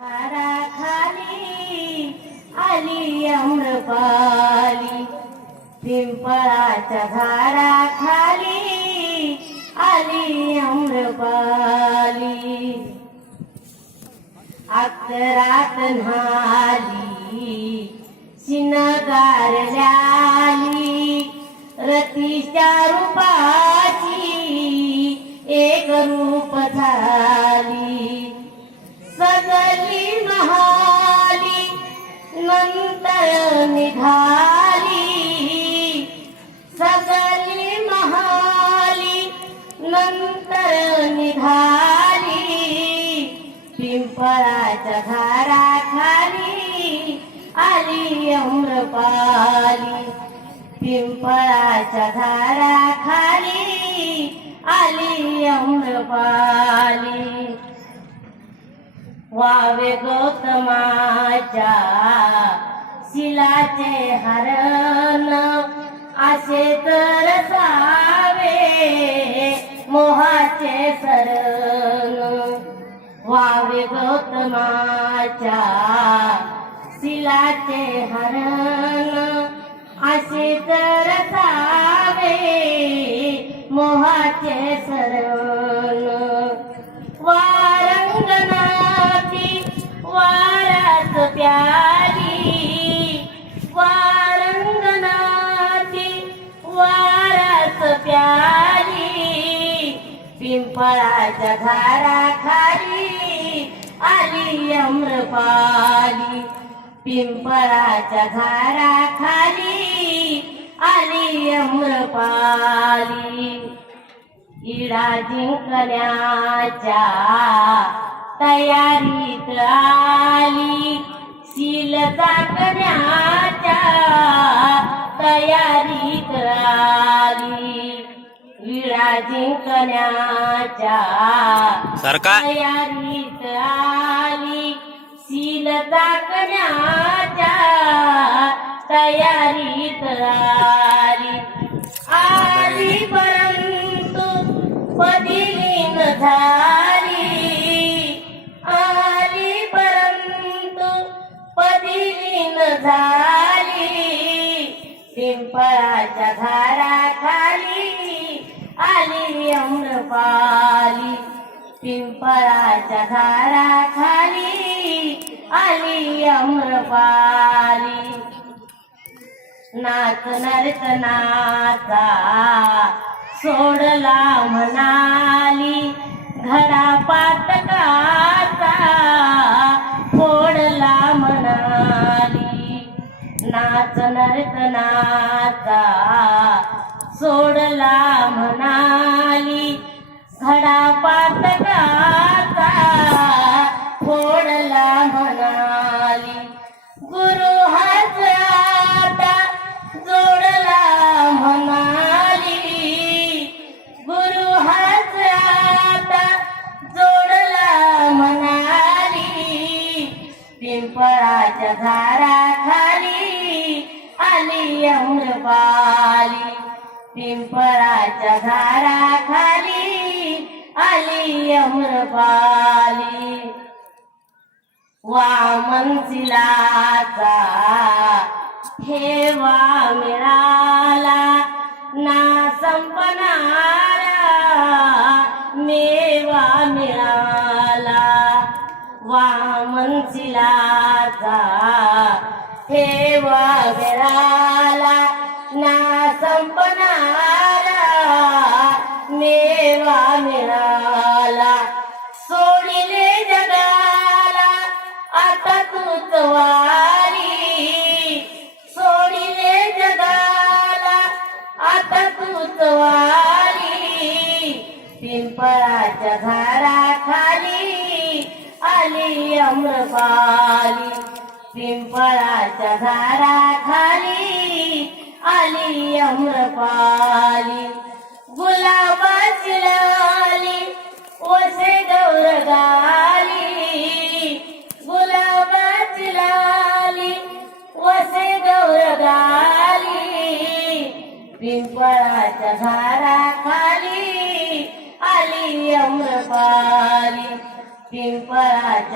खाली आली अम्रपाली. पिंपळाच्या झाडाखाली आली अम्रपाली. अक्षरात न्हाली शिनगारल्याली रतीच्या रूपा निघाली सगली महाली नंतर निघाली पिंपळाच्या झाडाखाली आली अम्रपाली. पिंपळाच्या झाडाखाली आली अम्रपाली. वावे गौतमाच्या शिलाचे हरण असे तर सावे मोहाचे सरण वावे गौतमाच्या शिलाचे हरण. असे तर सावे मोहाचे सरण पिंपळाच्या झाडाखाली आली अम्रपाली. पिंपळाच्या झाडाखाली आली अम्रपाली. इडा जिंकण्याच्या तयारीत आली. शील चाकण्या जिंकण्याच्या तयारीत आली. शील टाकण्याच्या तयारीत आली. आली परंतु पदिलीन झाली. आली परंतु पदिलीन झाली. पिंपळाच्या झाडाखाली आली अम्रपाली पिंपळाच्या झाडाखाली आली अम्रपाली नाच नर्तनाचा सोडला म्हणाली घडा पातकाचा फोडला म्हणाली. नाच नर्तनाचा सोडला म्हणाली झाडाखाली आली अम्रपाली. पिंपळाच्या झाडाखाली आली अम्रपाली. वामनशिलाचा ठेवा मिळाला ना संपणारा मेवा मिळाला. वामनशिला शिलाचा ठेवा मिळाला ना संपणारा मेवा मिळाला. सोडिले जगाला आता तूच वारी. सोडिले जगाला आता तूच वारी. पिंपळाच्या झाडाखाली आली अम्रपाली पिंपळाच्या झाडाखाली आली अम्रपाली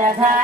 आली अम्रपाली पिंपळाच्या झाडा